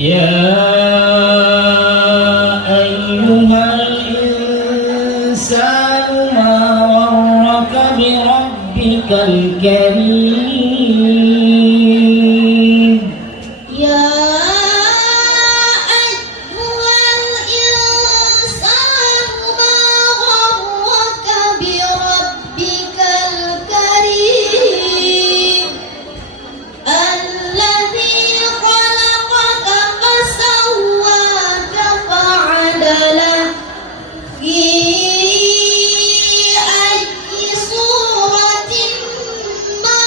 يا أيها الإنسان ما غرك بربك الكريم يا أيها الإنسان ما غرك بربك الكريم الذي خلقك فسواك فعدلك في أي صورة ما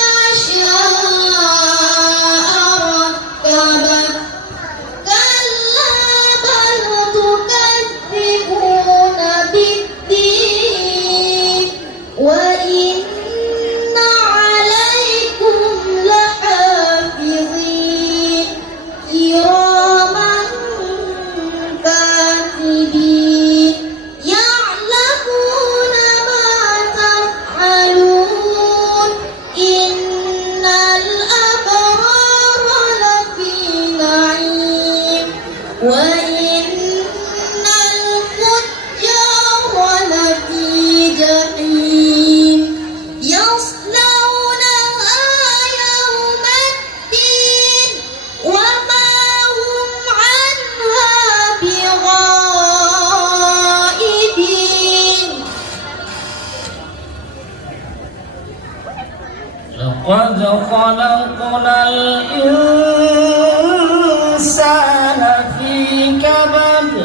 شاء ركبك كلا بل تكذبون بالدين وإن عليكم لحافظين كراما كاتبين يعلمون ما تفعلون إن الأبرار لفي نعيم وإن الفجار لفي جحيم يصلونها يوم الدين وما هم عنها بغائبين لقد خلقنا الإنسان في كبد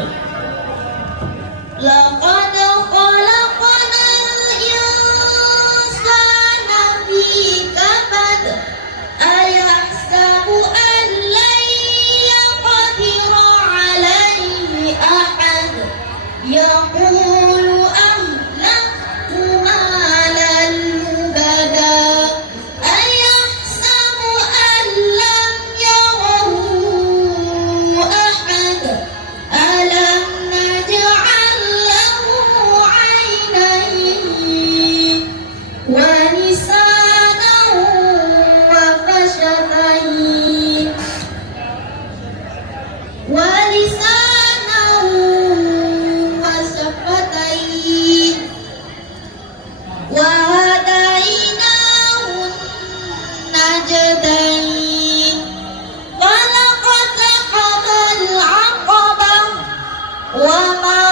لقد خلقنا الإنسان في كبد أيحسب أن لن يقدر عليه أحد يقول أهلكت مالا لبدا أيحسب أن لم يره أحد ألم نجعل له عينين ولسانا وفشفتين وهديناه النجدين فلقتحم العقبة وما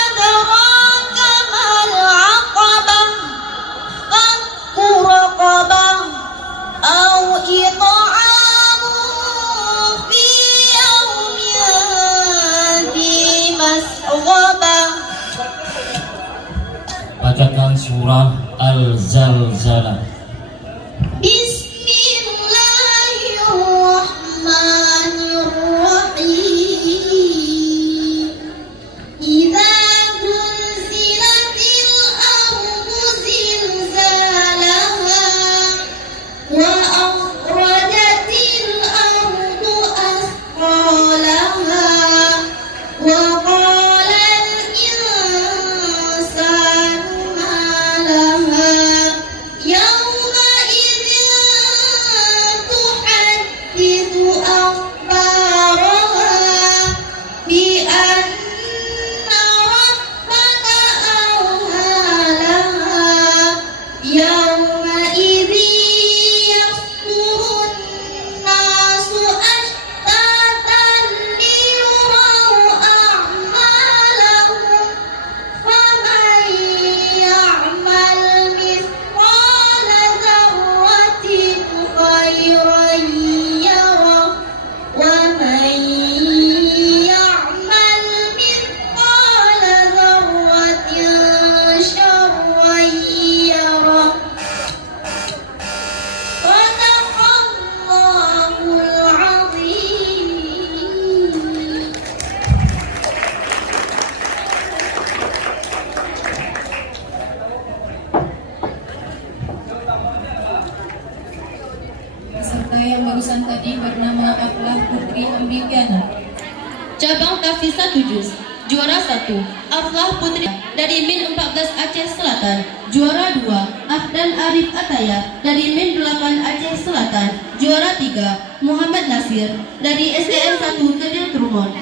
أدراك ما العقبة فك رقبة أو إطعام في يوم ذي مسغبة. Bacakan surah Al-Zalzalah. Bismillahirrahmanirrahim. Idza zulzilatil ardu zilzalaha wa akhrajatil ardu asqalaha wa qala al-insanu ma laha yawma idzin tuhaddithu akhbaraha bi anna rabbaka awha laha yawma idzin yasdurun nasu ashtatan liyuraw a'malahum faman ya'mal mithqala dharratin khayran yarah wa man ya'mal mithqala dharratin sharran yarah. Sadaqallahul azim. Peserta yang barusan tadi bernama Aflah Putri Ambiviana. Cabang Tafsir 1 Juz. Juara 1, Aflah Putri dari Min 14 Aceh Selatan. Juara 2, Afdan Arif Ataya dari Min 8 Aceh Selatan. Juara 3, Muhammad Nasir dari SDN 1 Kedil Trumon.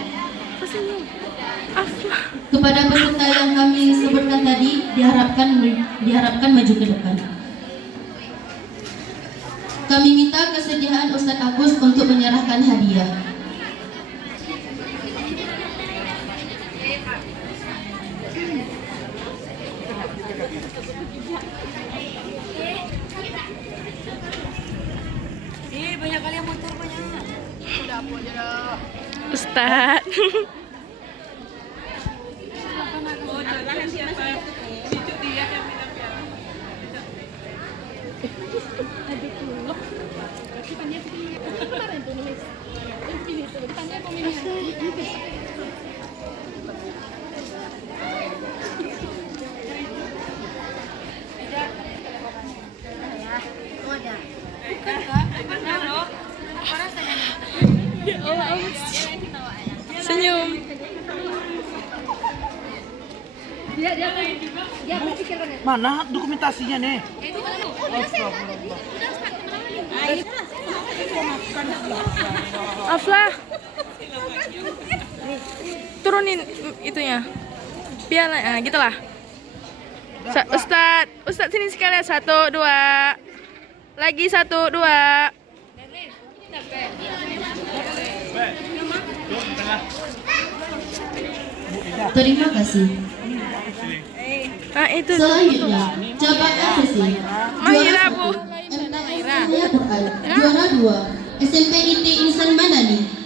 Kepada peserta yang kami sebutkan tadi diharapkan maju ke depan. Kami minta kesediaan Ustadz Agus untuk menyerahkan hadiah. Banyak kali yang motor banyak. Ustaz. Ya Allah, senyum. Mana dokumentasinya nih? Aflah, turunin itunya. Biar gitulah. Ustadz sini sekalian 1, 2. Lagi 1, 2. Terima kasih. Itu. Selanjutnya, cabang ACC. Mahira, Juara Bu. 1, MTS Quran. Juara 2, SMP IT Insan Madani.